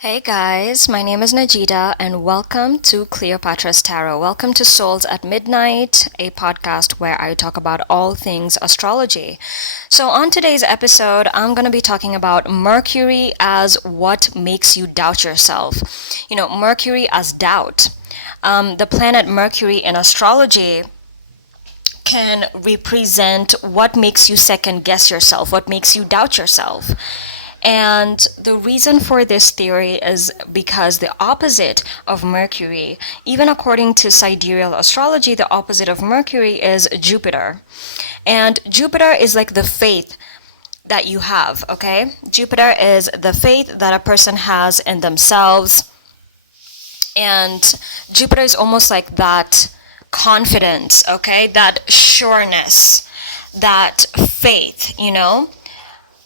Hey guys, my name is Najida and welcome to Cleopatra's Tarot. Welcome to Souls at Midnight, a podcast where I talk about all things astrology. So on today's episode, I'm going to be talking about Mercury as what makes you doubt yourself. Mercury as doubt. The planet Mercury in astrology can represent what makes you second guess yourself, what makes you doubt yourself. And the reason for this theory is because the opposite of Mercury, even according to sidereal astrology, the opposite of Mercury is Jupiter. And Jupiter is like the faith that you have, okay? Jupiter is the faith that a person has in themselves. And Jupiter is almost like that confidence, okay? That sureness, that faith,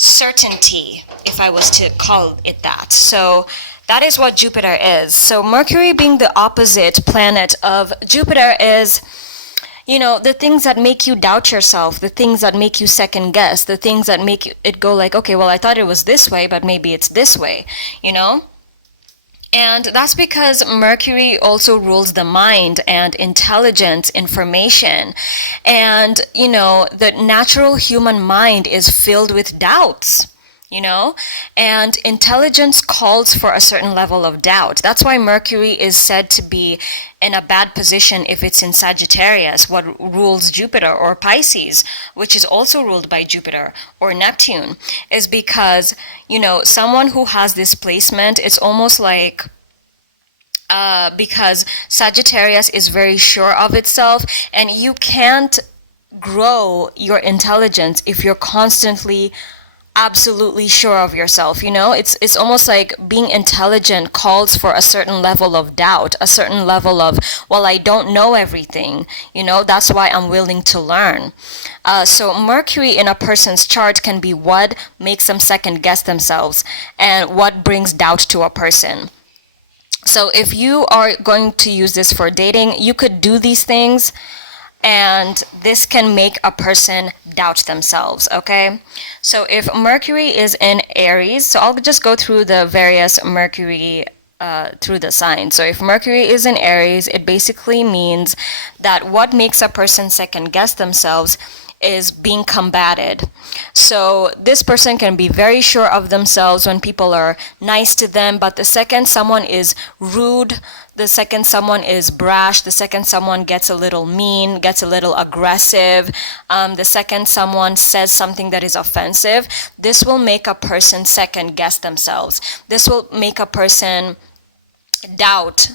certainty, if I was to call it that. So that is what Jupiter is. So Mercury being the opposite planet of Jupiter is, the things that make you doubt yourself, the things that make you second guess, the things that make it go like, okay, well, I thought it was this way, but maybe it's this way, And that's because Mercury also rules the mind and intelligence, information. And, the natural human mind is filled with doubts, and intelligence calls for a certain level of doubt. That's why Mercury is said to be in a bad position if it's in Sagittarius, what rules Jupiter, or Pisces, which is also ruled by Jupiter, or Neptune, is because, someone who has this placement, it's almost like because Sagittarius is very sure of itself, and you can't grow your intelligence if you're constantly absolutely sure of yourself. It's almost like being intelligent calls for a certain level of doubt, a certain level of, well, I don't know everything, that's why I'm willing to learn. So Mercury in a person's chart can be what makes them second guess themselves and what brings doubt to a person. So if you are going to use this for dating, you could do these things, and this can make a person doubt themselves, okay? So if Mercury is in Aries, so I'll just go through the various Mercury through the signs. So if Mercury is in Aries, it basically means that what makes a person second guess themselves is being combated. So this person can be very sure of themselves when people are nice to them, but the second someone is rude, the second someone is brash, the second someone gets a little mean, gets a little aggressive, the second someone says something that is offensive, this will make a person second guess themselves. This will make a person doubt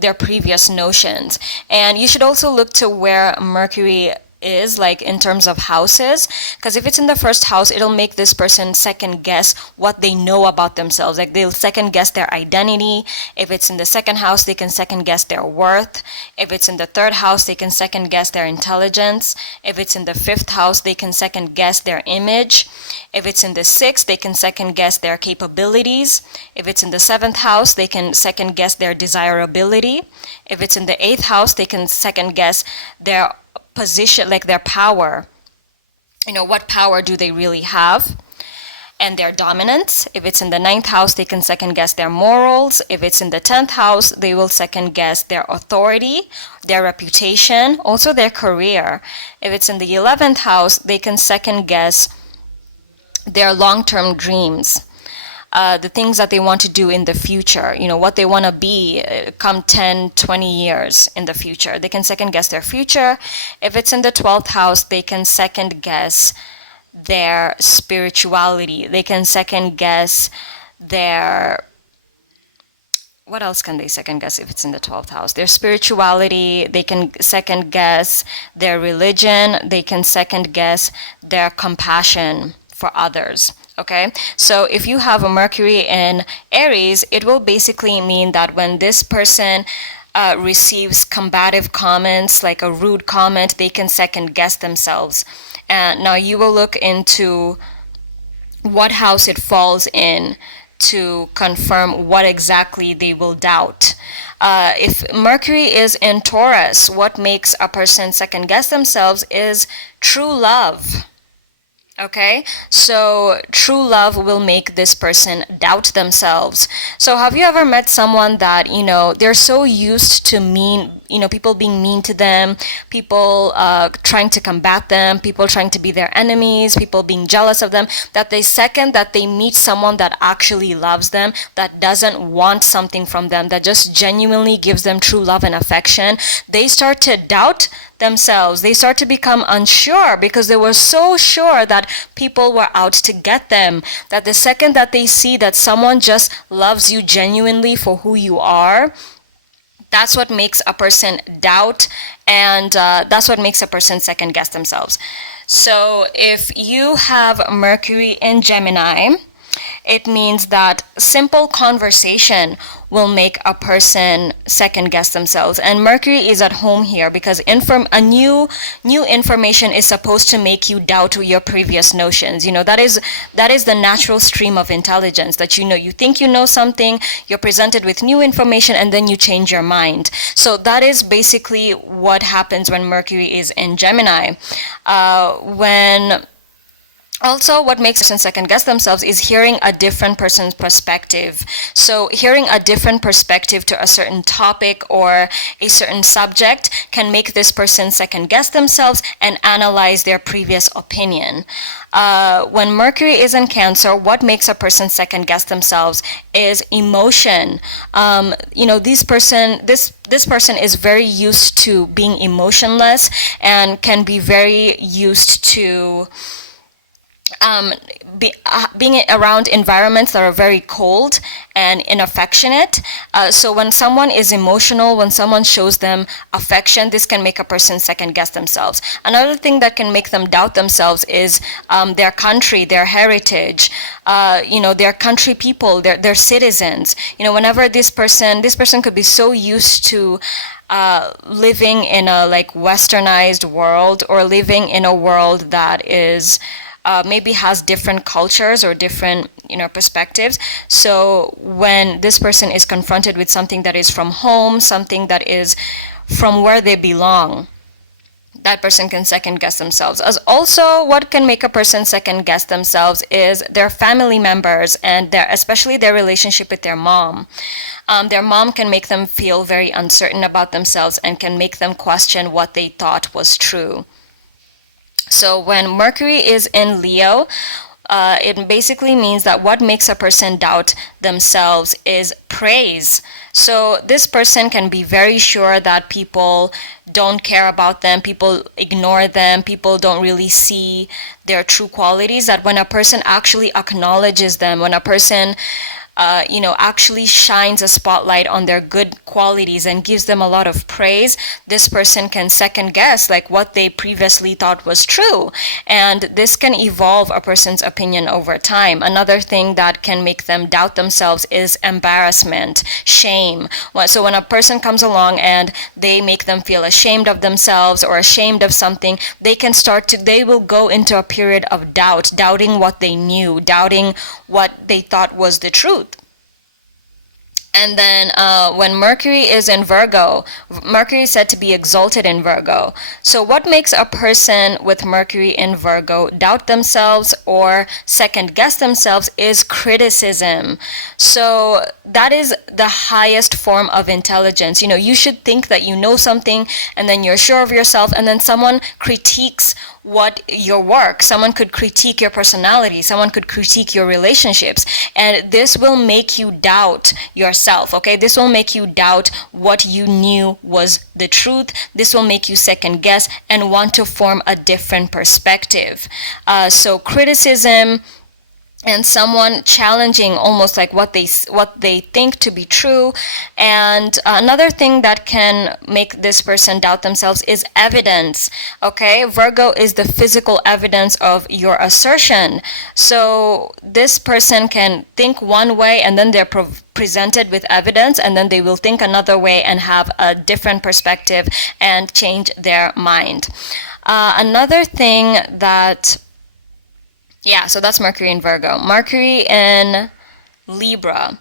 their previous notions. And you should also look to where Mercury is, like in terms of houses, because if it's in the first house, it'll make this person second guess what they know about themselves. Like they'll second guess their identity. If it's in the second house, they can second guess their worth. If it's in the third house, they can second guess their intelligence. If it's in the fifth house, they can second guess their image. If it's in the sixth, they can second guess their capabilities. If it's in the seventh house, they can second guess their desirability. If it's in the eighth house, they can second guess their position, like their power, what power do they really have, and their dominance. If it's in the ninth house, they can second guess their morals. If it's in the 10th house, they will second guess their authority, their reputation, also their career. If it's in the 11th house, they can second guess their long-term dreams, the things that they want to do in the future, what they want to be come 10, 20 years in the future. They can second guess their future. If it's in the 12th house, they can second guess their spirituality. They can second guess their... What else can they second guess if it's in the 12th house? Their spirituality. They can second guess their religion. They can second guess their compassion for others. Okay, so if you have a Mercury in Aries, it will basically mean that when this person receives combative comments, like a rude comment, they can second guess themselves. And now you will look into what house it falls in to confirm what exactly they will doubt. If Mercury is in Taurus, what makes a person second guess themselves is true love. Okay, so true love will make this person doubt themselves. So have you ever met someone that, they're so used to people being mean to them, people trying to combat them, people trying to be their enemies, people being jealous of them, that the second that they meet someone that actually loves them, that doesn't want something from them, that just genuinely gives them true love and affection, they start to doubt themselves. They start to become unsure because they were so sure that people were out to get them. That the second that they see that someone just loves you genuinely for who you are, that's what makes a person doubt, and that's what makes a person second guess themselves. So if you have Mercury in Gemini, it means that simple conversation will make a person second guess themselves. And Mercury is at home here because new information is supposed to make you doubt your previous notions. That is the natural stream of intelligence, that you think you know something, you're presented with new information, and then you change your mind. So that is basically what happens when Mercury is in Gemini. Also, what makes a person second guess themselves is hearing a different person's perspective. So hearing a different perspective to a certain topic or a certain subject can make this person second guess themselves and analyze their previous opinion. When Mercury is in Cancer, what makes a person second guess themselves is emotion. This person is very used to being emotionless and can be very used to being around environments that are very cold and inaffectionate. So when someone is emotional, when someone shows them affection, this can make a person second guess themselves. Another thing that can make them doubt themselves is their country, their heritage, their country people, their citizens. Whenever this person could be so used to living in a westernized world, or living in a world that is maybe has different cultures or different perspectives. So when this person is confronted with something that is from home, something that is from where they belong, that person can second guess themselves. As also, what can make a person second guess themselves is their family members, and especially their relationship with their mom. Their mom can make them feel very uncertain about themselves and can make them question what they thought was true. So when Mercury is in Leo, it basically means that what makes a person doubt themselves is praise. So this person can be very sure that people don't care about them, people ignore them, people don't really see their true qualities, that when a person actually acknowledges them, when a person actually shines a spotlight on their good qualities and gives them a lot of praise, this person can second guess what they previously thought was true. And this can evolve a person's opinion over time. Another thing that can make them doubt themselves is embarrassment, shame. So when a person comes along and they make them feel ashamed of themselves or ashamed of something, they will go into a period of doubt, doubting what they knew, doubting what they thought was the truth. And then when Mercury is in Virgo, Mercury is said to be exalted in Virgo. So what makes a person with Mercury in Virgo doubt themselves or second guess themselves is criticism. So that is the highest form of intelligence. You should think that you know something, and then you're sure of yourself, and then someone critiques your work, someone could critique your personality, someone could critique your relationships, and this will make you doubt yourself. Okay, this will make you doubt what you knew was the truth. This will make you second guess and want to form a different perspective. So criticism and someone challenging almost what they think to be true. And another thing that can make this person doubt themselves is evidence. Okay, Virgo is the physical evidence of your assertion. So this person can think one way, and then they're presented with evidence, and then they will think another way and have a different perspective and change their mind. Another thing that so that's Mercury in Virgo. Mercury in Libra.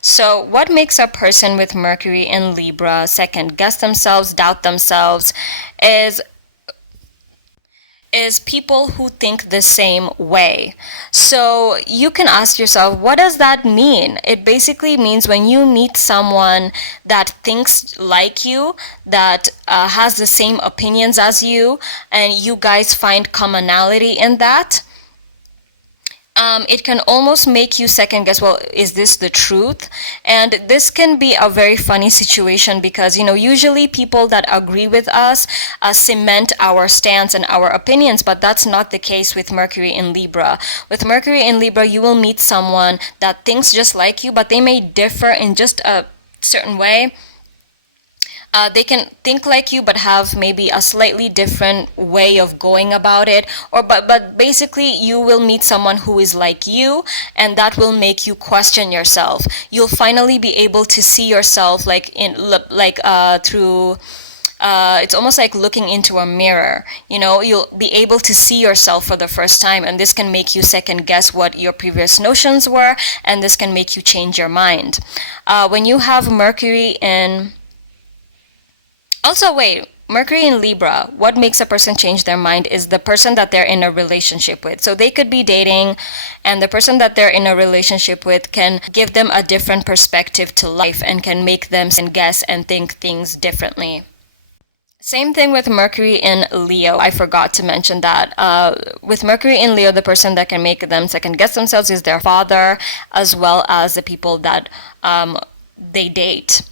So what makes a person with Mercury in Libra second guess themselves, doubt themselves, is is people who think the same way. So you can ask yourself, what does that mean? It basically means when you meet someone that thinks like you, that has the same opinions as you, and you guys find commonality in that, it can almost make you second guess, well, is this the truth? And this can be a very funny situation because, usually people that agree with us cement our stance and our opinions, but that's not the case with Mercury in Libra. With Mercury in Libra, you will meet someone that thinks just like you, but they may differ in just a certain way. They can think like you but have maybe a slightly different way of going about it, or but basically you will meet someone who is like you, and that will make you question yourself. You'll finally be able to see yourself through it's almost like looking into a mirror. You'll be able to see yourself for the first time, and this can make you second guess what your previous notions were, and this can make you change your mind. When you have Mercury in Also, wait, Mercury in Libra, what makes a person change their mind is the person that they're in a relationship with. So they could be dating, and the person that they're in a relationship with can give them a different perspective to life and can make them second guess and think things differently. Same thing with Mercury in Leo. I forgot to mention that. With Mercury in Leo, the person that can make them second guess themselves is their father, as well as the people that they date.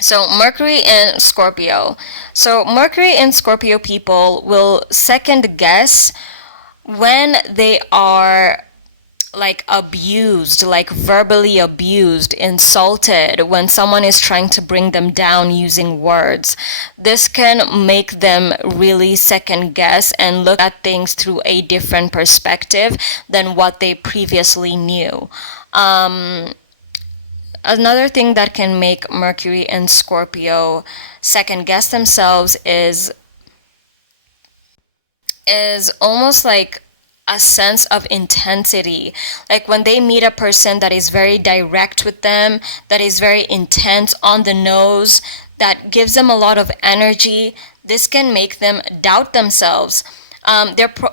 So Mercury in Scorpio. So Mercury in Scorpio people will second guess when they are like abused, like verbally abused, insulted, when someone is trying to bring them down using words. This can make them really second guess and look at things through a different perspective than what they previously knew. Another thing that can make Mercury in Scorpio second guess themselves is almost like a sense of intensity. Like when they meet a person that is very direct with them, that is very intense, on the nose, that gives them a lot of energy, this can make them doubt themselves.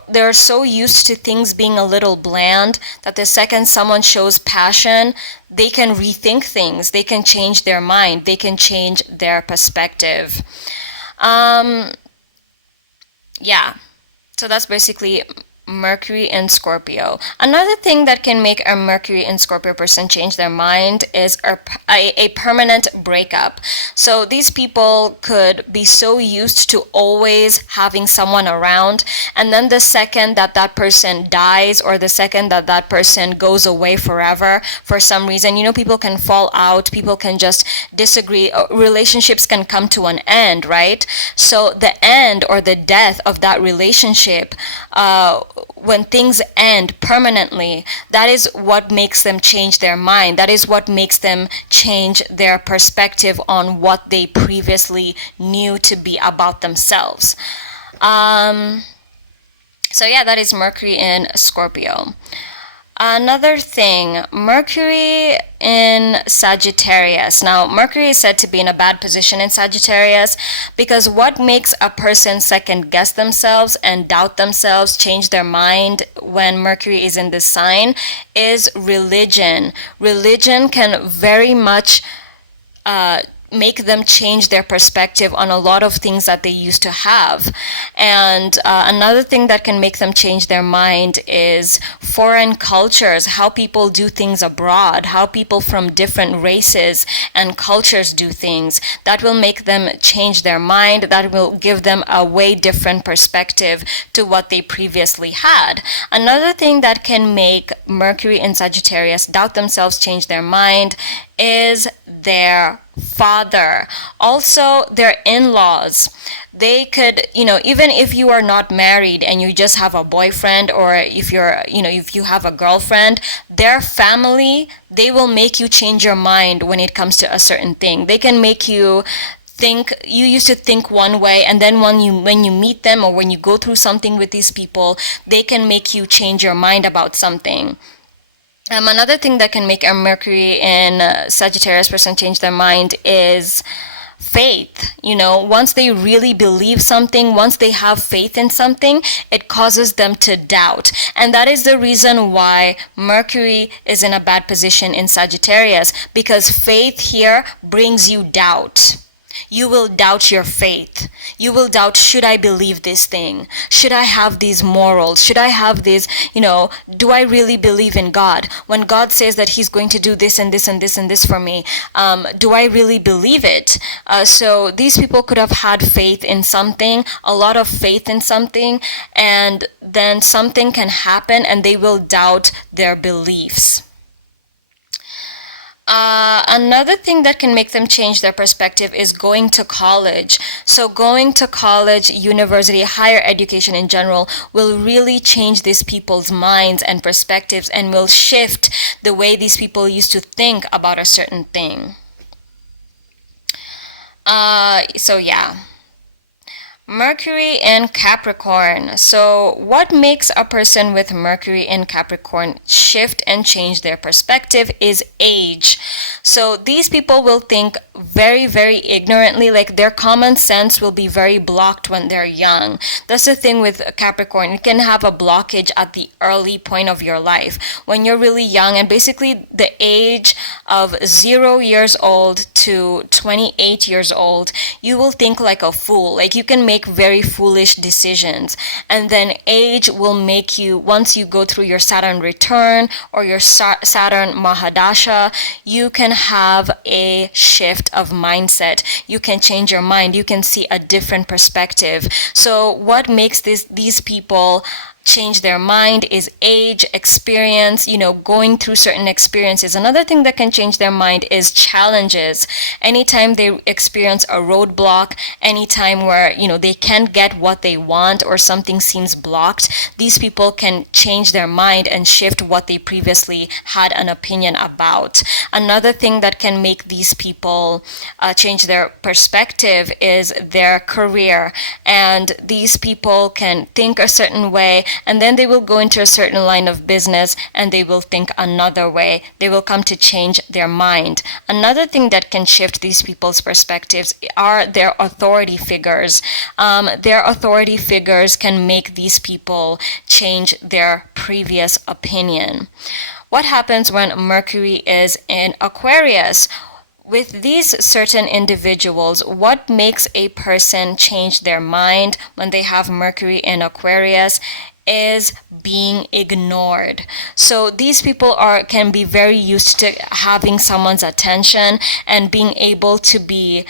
They're so used to things being a little bland that the second someone shows passion, they can rethink things, they can change their mind, they can change their perspective. Yeah, so that's basically Mercury in Scorpio. Another thing that can make a Mercury in Scorpio person change their mind is a permanent breakup. So these people could be so used to always having someone around, and then the second that that person dies, or the second that that person goes away forever for some reason, people can fall out, people can just disagree, relationships can come to an end, right? So the end or the death of that relationship, when things end permanently, that is what makes them change their mind. That is what makes them change their perspective on what they previously knew to be about themselves. So yeah, that is Mercury in Scorpio. Another thing, Mercury in Sagittarius. Now, Mercury is said to be in a bad position in Sagittarius because what makes a person second guess themselves and doubt themselves, change their mind when Mercury is in this sign is religion. Religion can very much make them change their perspective on a lot of things that they used to have. And another thing that can make them change their mind is foreign cultures, how people do things abroad, how people from different races and cultures do things. That will make them change their mind. That will give them a way different perspective to what they previously had. Another thing that can make Mercury in Sagittarius doubt themselves, change their mind, is their father. Also, their in-laws. They could, even if you are not married and you just have a boyfriend, or if you have a girlfriend, their family, they will make you change your mind when it comes to a certain thing. They can make you think, you used to think one way, and then when you meet them or when you go through something with these people, they can make you change your mind about something. Another thing that can make a Mercury in Sagittarius person change their mind is faith. Once they really believe something, once they have faith in something, it causes them to doubt. And that is the reason why Mercury is in a bad position in Sagittarius, because faith here brings you doubt. You will doubt your faith. You will doubt, should I believe this thing? Should I have these morals? Should I have these, do I really believe in God? When God says that he's going to do this and this and this and this for me, do I really believe it? So these people could have had faith in something, a lot of faith in something, and then something can happen and they will doubt their beliefs. Another thing that can make them change their perspective is going to college. So going to college, university, higher education in general will really change these people's minds and perspectives and will shift the way these people used to think about a certain thing. So yeah. Mercury in Capricorn. So what makes a person with Mercury in Capricorn shift and change their perspective is age. So these people will think very, very ignorantly, like their common sense will be very blocked when they're young. That's the thing with Capricorn. You can have a blockage at the early point of your life when you're really young, and basically the age of 0 years old to 28 years old, you will think like a fool. Like you can make very foolish decisions, and then age will make you, once you go through your Saturn return or your Saturn Mahadasha, you can have a shift of mindset. You can change your mind. You can see a different perspective. So what makes these people change their mind is age, experience, going through certain experiences. Another thing that can change their mind is challenges. Anytime they experience a roadblock, anytime where, they can't get what they want or something seems blocked, these people can change their mind and shift what they previously had an opinion about. Another thing that can make these people change their perspective is their career. And these people can think a certain way, and then they will go into a certain line of business and they will think another way. They will come to change their mind. Another thing that can shift these people's perspectives are their authority figures. Their authority figures can make these people change their previous opinion. What happens when Mercury is in Aquarius? With these certain individuals, what makes a person change their mind when they have Mercury in Aquarius is being ignored. So these people can be very used to having someone's attention and being able to be,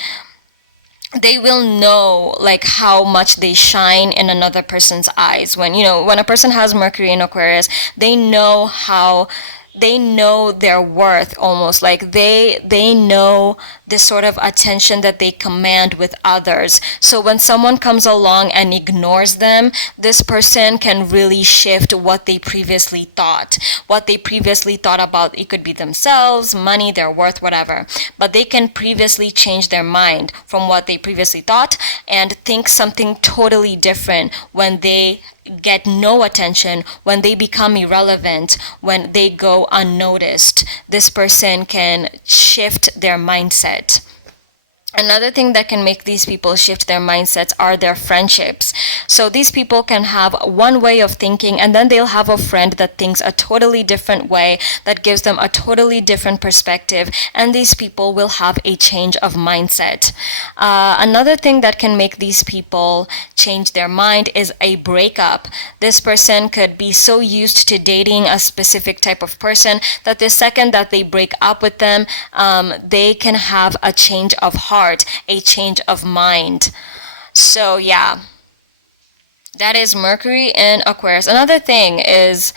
they will know like how much they shine in another person's eyes. When a person has Mercury in Aquarius, they know their worth, almost like they know the sort of attention that they command with others. So when someone comes along and ignores them, this person can really shift what they previously thought about. It could be themselves, money, their worth, whatever, but they can previously change their mind from what they previously thought and think something totally different when they get no attention, when they become irrelevant, when they go unnoticed. This person can shift their mindset. Another thing that can make these people shift their mindsets are their friendships. So these people can have one way of thinking, and then they'll have a friend that thinks a totally different way, that gives them a totally different perspective, and these people will have a change of mindset. Another thing that can make these people change their mind is a breakup. This person could be so used to dating a specific type of person that the second that they break up with them, they can have a change of heart, a change of mind. So yeah, that is Mercury in Aquarius. Another thing is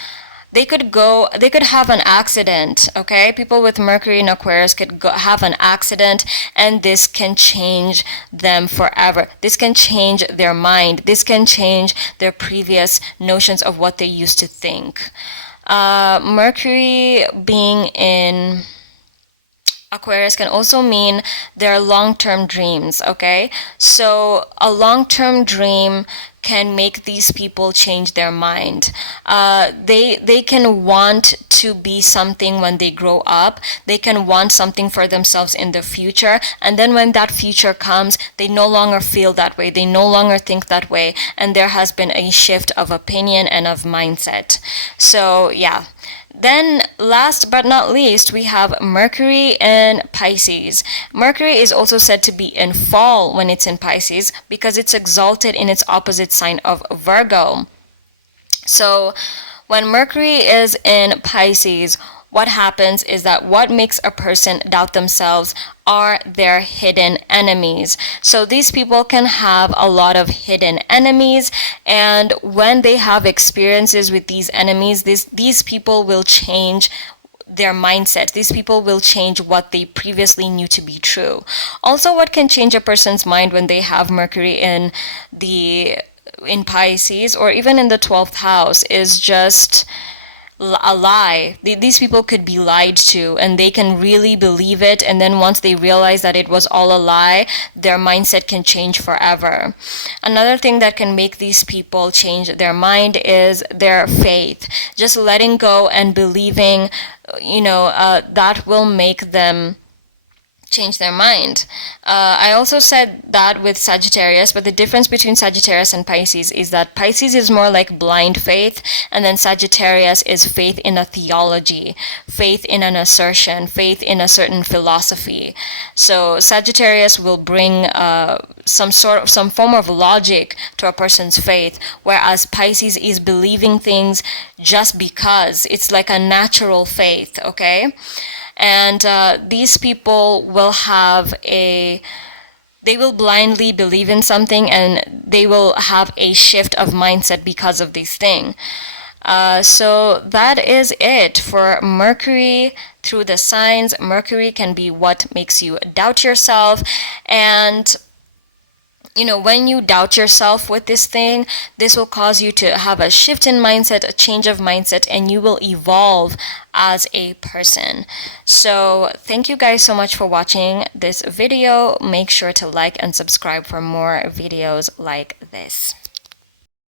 they could have an accident. Okay, people with Mercury in Aquarius could have an accident, and this can change them forever. This can change their mind. This can change their previous notions of what they used to think. Mercury being in Aquarius can also mean their long-term dreams, okay? So a long-term dream can make these people change their mind. They can want to be something when they grow up. They can want something for themselves in the future. And then when that future comes, they no longer feel that way. They no longer think that way. And there has been a shift of opinion and of mindset. So yeah. Then, last but not least, we have Mercury in Pisces. Mercury is also said to be in fall when it's in Pisces because it's exalted in its opposite sign of Virgo. So, when Mercury is in Pisces, what happens is that what makes a person doubt themselves are their hidden enemies. So these people can have a lot of hidden enemies, and when they have experiences with these enemies, these people will change their mindset. These people will change what they previously knew to be true. Also, what can change a person's mind when they have Mercury in Pisces or even in the 12th house is just a lie. These people could be lied to and they can really believe it, and then once they realize that it was all a lie, their mindset can change forever. Another thing that can make these people change their mind is their faith. Just letting go and believing, that will make them change their mind. I also said that with Sagittarius, but the difference between Sagittarius and Pisces is that Pisces is more like blind faith, and then Sagittarius is faith in a theology, faith in an assertion, faith in a certain philosophy. So Sagittarius will bring some form of logic to a person's faith, whereas Pisces is believing things just because. It's like a natural faith, okay? And these people will they will blindly believe in something, and they will have a shift of mindset because of this thing. So that is it for Mercury through the signs. Mercury can be what makes you doubt yourself, and when you doubt yourself with this thing, this will cause you to have a shift in mindset, a change of mindset, and you will evolve as a person. So thank you guys so much for watching this video. Make sure to like and subscribe for more videos like this.